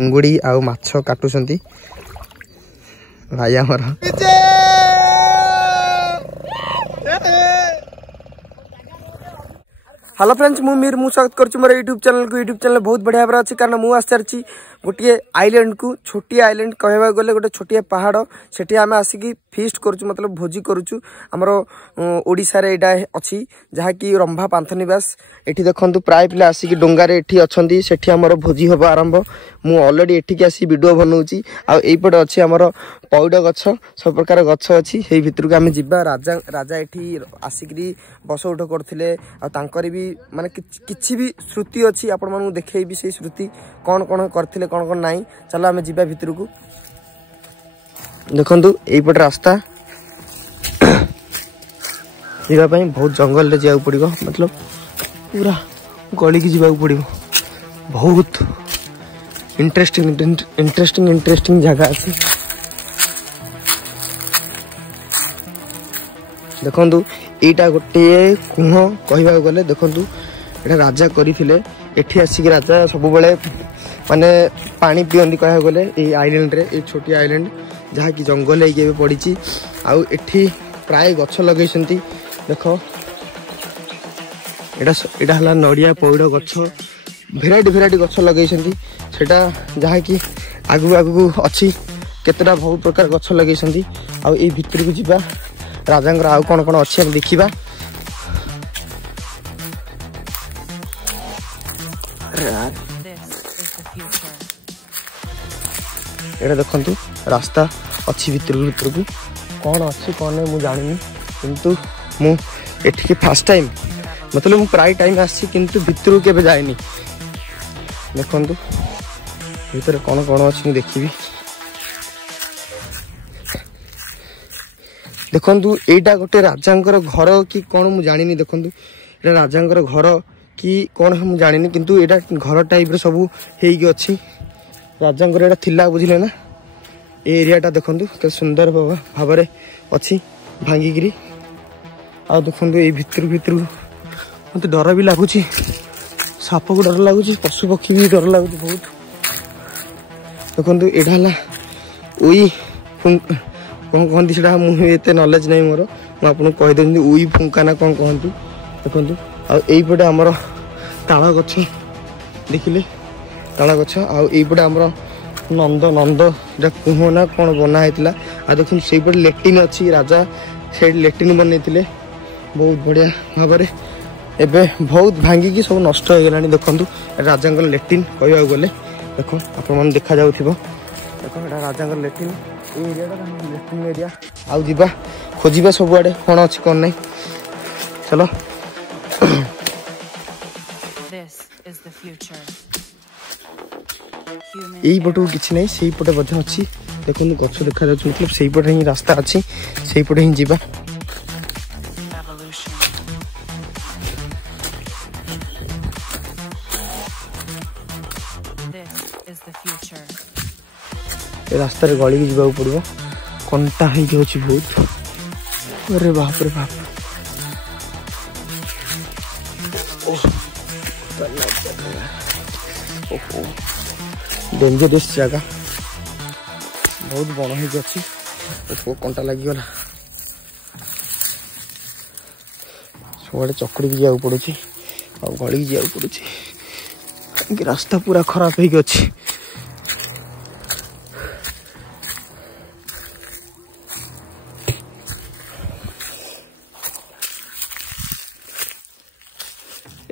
अंगुड़ी आउ माछ काटुछंती भाई हमर। हेलो फ्रेंड्स मु मीर मु स्वागत करछु मोर यूट्यूब चैनल बहुत बढ़िया भाव अच्छी कारण मु आसि गोटे आइलैंड को छोटी आइलैंड कहवा गले गोटे छोटिया पहाड़ सेठी आम आसिकी फीस्ट करूछु मतलब भोजी करूछु हमर ओडिसा रे एडा अछि जहा कि रंभा पांथनिवास एठी देखंतु प्राय पिला आसिकी डोंगा रे एठी अछंती सेठी हमर भोजी होबा आरंभ मु ऑलरेडी एठी के आसी वीडियो बनौची आ एई पटे अछि हमर पौड गछ सब प्रकार गछ अछि हेई भितर को हम जिबा राजा एठी आसिकी बस उठ करथिले आ तांकर भी माने किछि भी श्रुति अछि आपण मानु देखैबी से श्रुति कोन कोन करथिले कोन कोन नाही चलो आमे जिबा भितर को देखंतु एई पट रास्ता जीवा पई बहुत जंगल ले जाऊ पड़िबो मतलब पूरा गली की जीवा पड़िबो बहुत इंटरेस्टिंग जगह अछि देखंतु एटा गोटे कुह कहबा गले देखंतु एटा राजा करिथिले एठी आसी राजा सब बेले माने पानी पियंदी कहबा गले ए आइलैंड रे ए छोटी आइलैंड जहा कि जंगल हे के पड़ी आ एठी प्राय गछ लगैसंती देखो एटा हला नड़िया पौड़ गछ भेराइटी गछ लगैसंती सेटा जहा कि आगु आगु अछि केतरा बहुत प्रकार गछ लगैसंती आ ए भितर को जिबा राजांगर आउ कोन कोन अछि देखिबा एटा देखंतु रास्ता अच्छी भितर को कौन अच्छी कौन नहीं मुझे जानी किंतु मु एठी फर्स्ट टाइम मतलब मु प्राय टाइम आसी किंतु भितर के जाएनी देखंतु भितर कौन कौन अच्छी देखिबी देखंतु एटा गोटे राजांकर घर कि कौन मु जानी देखंतु एटा राजांकर घर कि कौन है मु जानी किंतु एटा घर टाइप रे सब हेगी अछि राजांकर एटा थिला बुझिले ना एरिया टा देखंतु के सुंदर भाव रे अछि भांगीगिरी आ देखंतु ए भितर मते डर भी लागुची साप को डर लागुची पशु पक्षी भी डर लागुची बहुत देखंतु एडा हला उई कोन कहंती सेटा मु एते नॉलेज नै मोर मु आपन कहि देनी उई फुंका ना कोन कहंती देखंतु आ एई पटे हमर ताला गछ देखिले ताला गछ आ एई पटे हमर नंद कुह ना कौन बना है आ देखो से लेट्रिन अच्छी राजा से लेट्रिन बनई बहुत बढ़िया भाव एबे बहुत भांगिकी सब नष्ट हो गलानी देखो राजा लेट्रिन कहवा गले देखो आप देखा जाऊ देखो राजा लेट्रिन एरिया लेट्रिन एरिया आउ जीवा खोजा सब आड़े कौन अच्छी कौन नहीं चलो यही पटू किसी नहीं से पटे बधे अच्छी देखो गछ देखा जाउछ मतलब से पटे ही रास्ता अच्छी से पटे ही जीवा रास्ता रे गली जीवा पड़ो कंटा है कि अच्छी बहुत अरे बाप रे बाप डेंजरस जगह बहुत बड़ है अच्छी कंटा लगिगला सब चकड़ी की जाऊ पड़ुची आ गली जाऊ पड़ुची रास्ता पूरा खराब है अच्छी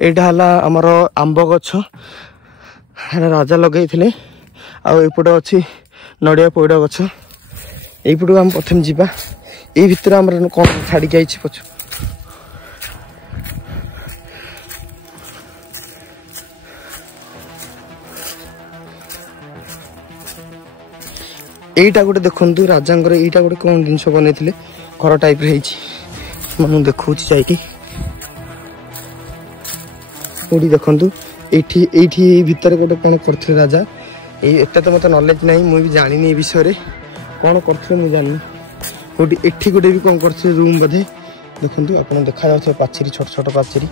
एटा हला हमर आंब गछ राजा लगे थे आउपटे अच्छी नड़िया पौड़ गछ यहीपट आम प्रथम जावा ये भितर आम कौन छाड़ी आई पछ यहीटा गोटे देखु राजांगर यहीटा गोटे कौन जिनस बनई घर टाइप रे देखा जाकि देखु ये भितर गोटे कौन करते राजा एत तो मत नॉलेज नहीं मुझे जानी ए विषय कौन करते मुझे जानी गोटे एठी गोटे भी कौन करते रूम बोधे देखो आप देखा पाचेरी छोट छोट पाचेरी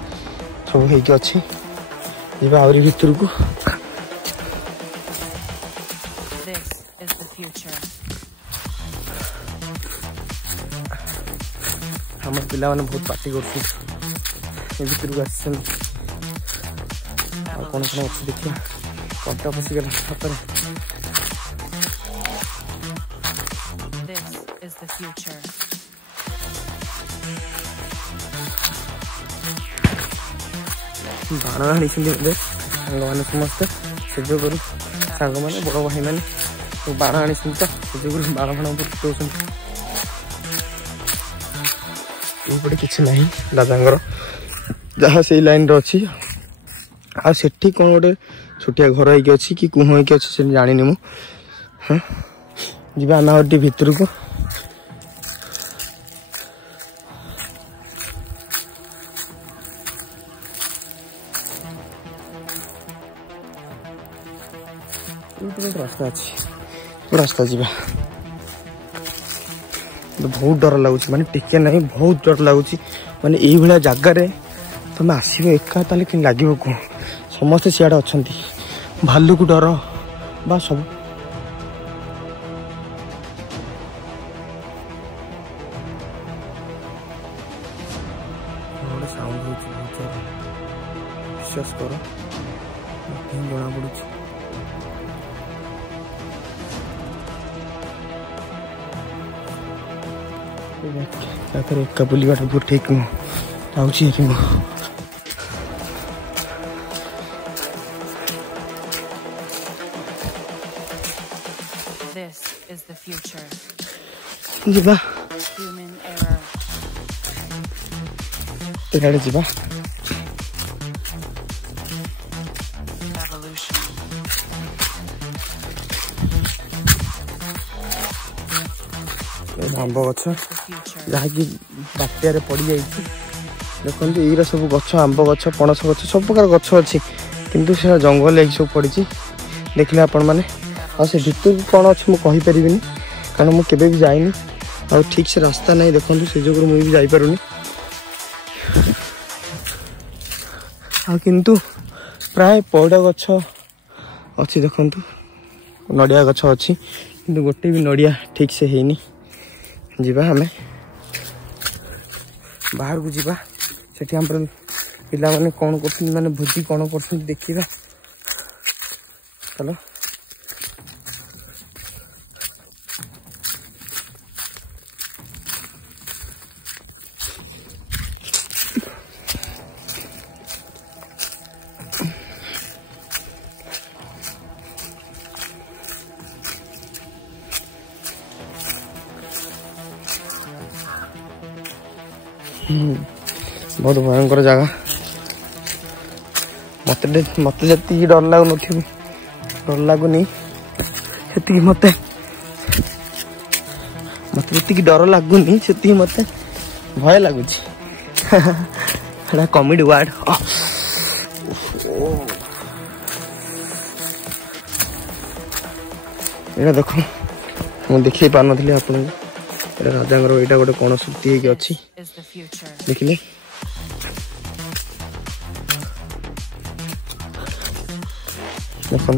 सब होगी अच्छी ଯିବା ଆହୁରି ଭିତରକୁ। ଆମ ପିଲାମାନେ ବହୁତ ପାର୍ଟି କରୁଛନ୍ତି ଏ ଭିତରକୁ ଆସିଛନ୍ତି। ଆଉ କ'ଣ କ'ଣ ଅଛି ଦେଖିବା। କଣ୍ଟା ପଶିଗଲା ହାତରେ। ବାଣ ଆଣିଛନ୍ତି ବୋଧେ ସାଙ୍ଗମାନେ ସମସ୍ତେ। ସେ ଯୋଗୁରୁ ସାଙ୍ଗମାନେ ବଡ଼ ଭାଇମାନେ ସବୁ ବାଣ ଆଣିଛନ୍ତି ତ ସେ ଯୋଗୁରୁ ବାଣ ଫାଣ ଫୁଟଉଛନ୍ତି। ଏଇପଟେ କିଛି ନାହିଁ ଦାଦାଙ୍କର ଯାହା ସେଇ ଲାଇନରେ ଅଛି। ଆଉ ସେଠି କ'ଣ ଗୋଟେ ଛୋଟିଆ ଘର ହେଇକି ଅଛି କି କୁହ ହେଇକି ଅଛି ସେଠି ଜାଣିନି ମୁଁ। ହଁ ଯିବା ଆମେ ଆଉ ଟିକେ ଭିତରକୁ। ରାସ୍ତା ଅଛି ରାସ୍ତା ଯିବା। ବହୁତ ଡର ଲାଗୁଛି ମାନେ ଟିକେ ନାହିଁ ବହୁତ ଡର ଲାଗୁଛି। ମାନେ ଏଇଭଳିଆ ଜାଗାରେ ତମେ ଆସିବ ଏକା ତାହେଲେ କେମିତି ଲାଗିବ କୁହ। ସମସ୍ତେ ସିଆଡ଼େ ଅଛନ୍ତି। ଭାଲୁକୁ ଡର ବା ସବୁ ଗୋଟେ ସାଉଣ୍ଡ ହଉଛି ବହୁତ ଜୋର। ବିଶ୍ୱାସ କର ଜଣା ପଡୁଛି। ତାପରେ ଏକା ବୁଲିବାଟା ବହୁତ ଠିକ ନୁହଁ। ଯାଉଛି ଏଠି ମୁଁ। ଯିବା ଏଆଡ଼େ ଯିବା। ଆମ୍ବ ଗଛ ଯାହାକି ବାତ୍ୟାରେ ପଡ଼ିଯାଇଛି। ଦେଖନ୍ତୁ ଏଇରା ସବୁ ଗଛ ଆମ୍ବ ଗଛ ପଣସ ଗଛ ସବୁ ପ୍ରକାର ଗଛ ଅଛି କିନ୍ତୁ ସେଟା ଜଙ୍ଗଲ ହେଇକି ସବୁ ପଡ଼ିଛି ଦେଖିଲେ ଆପଣମାନେ। ଆଉ ସେ ଭିତରକୁ କ'ଣ ଅଛି ମୁଁ କହିପାରିବିନି କାରଣ ମୁଁ କେବେ ବି ଯାଇନି। ଆଉ ଠିକ୍ ସେ ରାସ୍ତା ନାହିଁ ଦେଖନ୍ତୁ ସେ ଯୋଗୁରୁ ମୁଁ ବି ଯାଇପାରୁନି। ଆଉ କିନ୍ତୁ ପ୍ରାୟ ପଇଡ଼ ଗଛ ଅଛି ଦେଖନ୍ତୁ। ନଡ଼ିଆ ଗଛ ଅଛି କିନ୍ତୁ ଗୋଟେ ବି ନଡ଼ିଆ ଠିକ୍ ସେ ହେଇନି। ଯିବା ଆମେ ବାହାରକୁ ଯିବା। ସେଠି ଆମର ପିଲାମାନେ କ'ଣ କରୁଛନ୍ତି ମାନେ ଭୋଜି କ'ଣ କରୁଛନ୍ତି ଦେଖିବା। ଚାଲ बहुत भयंकर जगह। मत जी डर लगुन डर लगुनि मत जी डर लगुनि मत भय लगुच कॉमेडी वार्ड। ये देख मुझे देखी पार नी आप राजांगर यहाँ गोटे कौन सुक्ति अच्छी देखिले। देखो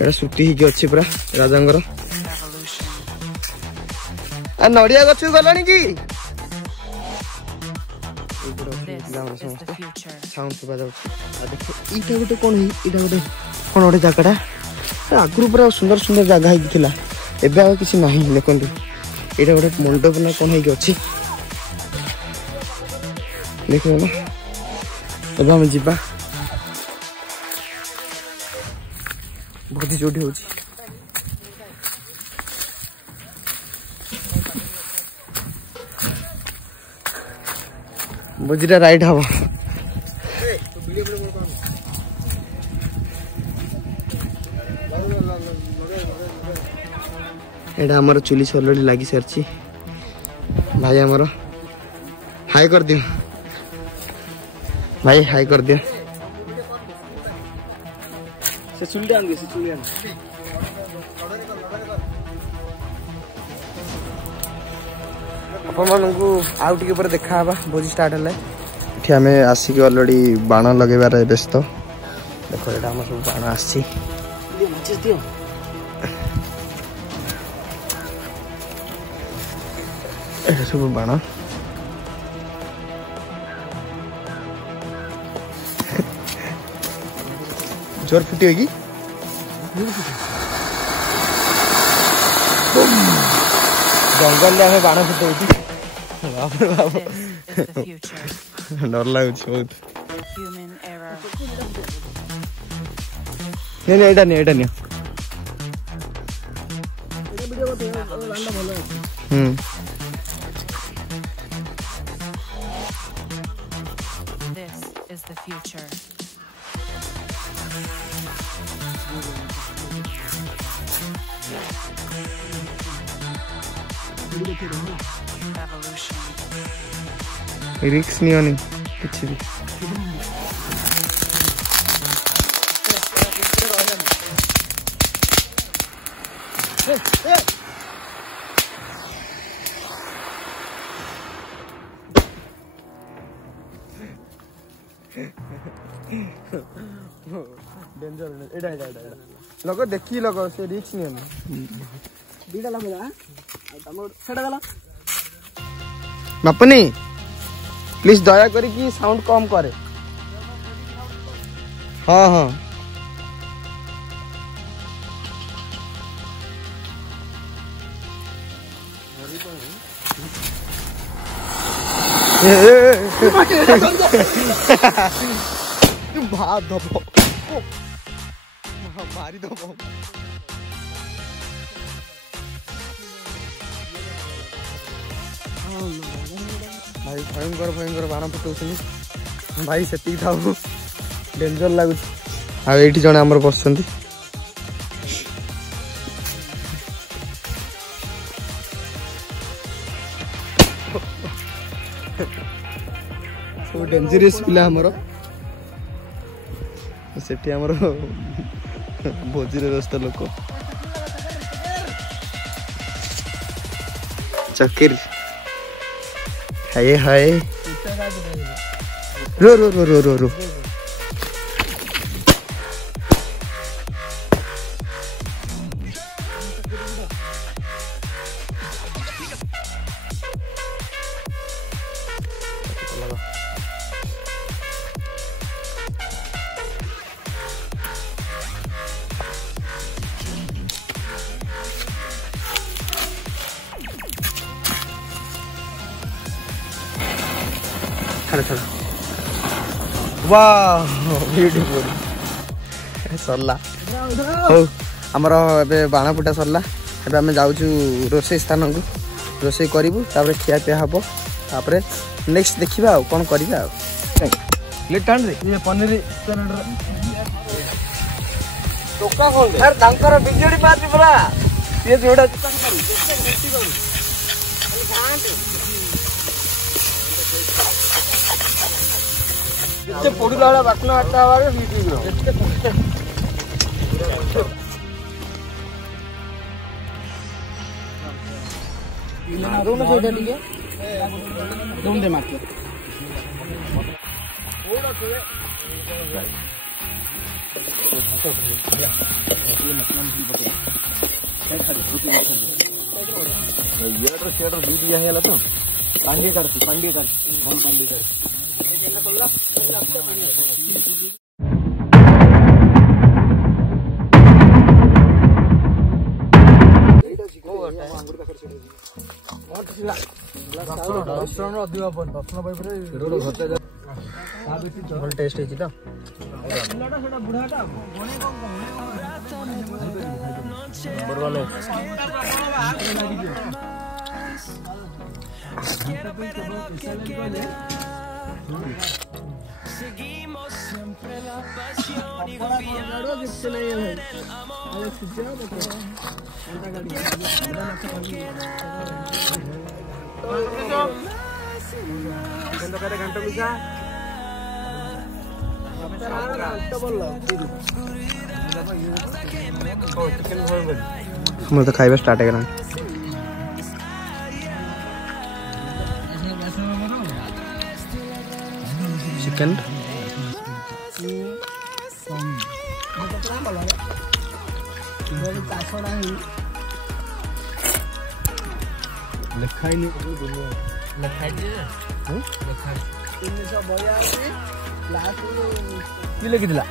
ये सुक्ति अच्छी पूरा राजांगर। नड़िया गछ गला कि साउंड सुबा जाटा गोटे कौन गोटे कौन गोटे जगटा आगु पूरा सुंदर सुंदर जगह होता एवं आ किसी ना। देखो यहाँ गोटे मंडप ना कौन अच्छी देख ना। अब आम जा भोजी जो हो भोजीटा राइट हम एटा आमर चुली अलरेडी लगी सारी। भाई आमर हाई कर दियो भाई हाई कर दियो। से चुली आन से चुली आन आपको आउ टिके पर देखा भोजी स्टार्ट है। आसिक अलरेडी बाण लगेबार व्यस्त देखो ये आम सब बाण आसी सब बाण जोर फुटी होगी जंगल में हमें बाण फुटे डर लगुच बहुत नहीं This is the future. Evolution. रिक्स नहीं होनी कुछ भी लोग देखी लोग से रिक्स नहीं बापनी प्लीज दया करी साउंड कम करे हाँ हाँ भात दबो मारी दबो भाई भयंकर बाण फुटाऊँ भाई से था डेंजर लगुच आई जड़े आमर बस सब डेंजरस पिला आमर से भोजी व्यस्त लोक चक्कर हाय हाय रो रो रो रो रो रो वाह ब्यूटीफुल सरला हो आमर ए बाण फुटा सरला ए आम जाऊँ रोषे स्थान को रोषे करूँ खिया पिया हम तापर नेक्स्ट देखा कौन करवा पनीर बिजेडी पार्टी परा ये जोड़ा पड़ा वाला बाटना आटा तो कांडी कांडी test Seguimos siempre la pasión y confiamos. हम तो खाइबा स्टार्ट है चिकन लिखिला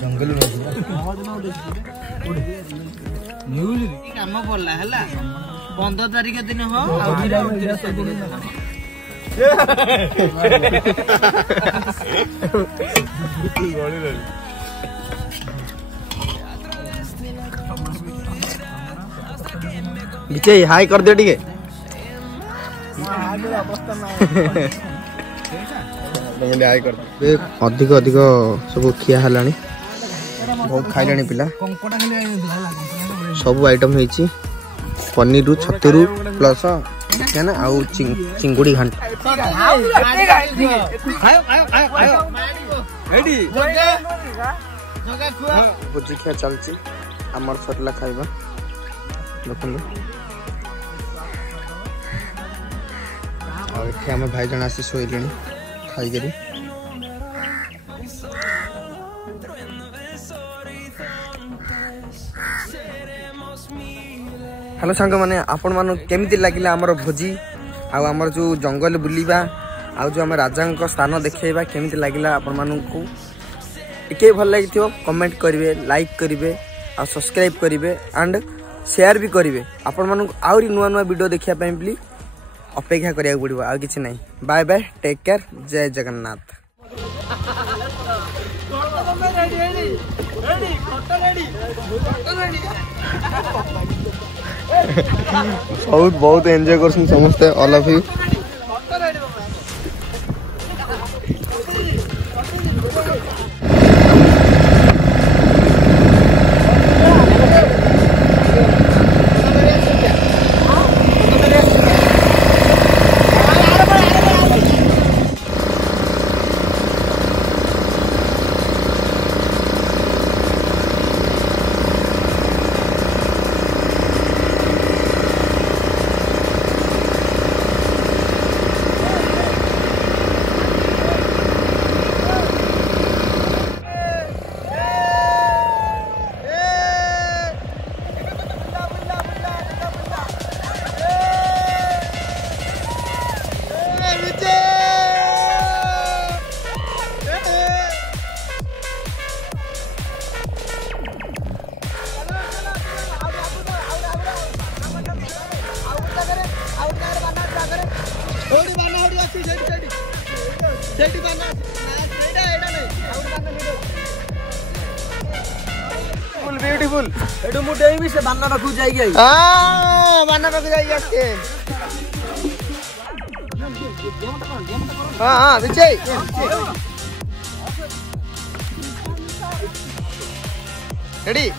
जंगल काम पड़ला है 15 तारीख दिन हो विजय हाई कर दियो टिके अधिक अधिक सब खिया हलानी बहुत खाइलानी पिला सब आइटम होइची पनीर रु छतु प्लस चिकन आउ चिंगुड़ी घंटा भोजी खिया चलची आमर सरला खाइबा देखो और एठे हम भाई जन आसी सोइलेनी खाई करी हेलो सांग माने आपण मान केमिति लागिला हमर भोजी आ हमर जो जंगल बुलीबा आ जो हम राजा स्थान देखेबा केमिति लागिला आपण मानू टिके भल लागिथियो कमेंट करिवे लाइक करिवे आ सब्सक्राइब करिवे एंड शेयर भी करिवे आपण मानू आउरी नुवा नुवा वीडियो देखिया पई प्लीज अपेक्षा करिया पड़िबो आ किछ नहीं बाय बाय टेक केयर जय जगन्नाथ बहुत एंजॉय करछन समस्त ऑल ऑफ यू ब्यूटीफुल एडो मुडे भी से बाना रखू जाई गई हां बाना रखू जाई आके हां हां विजय रेडी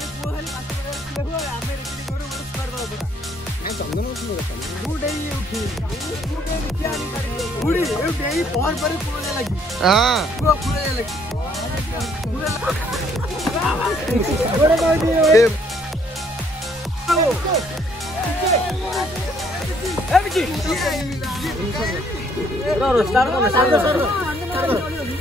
स्टार्ट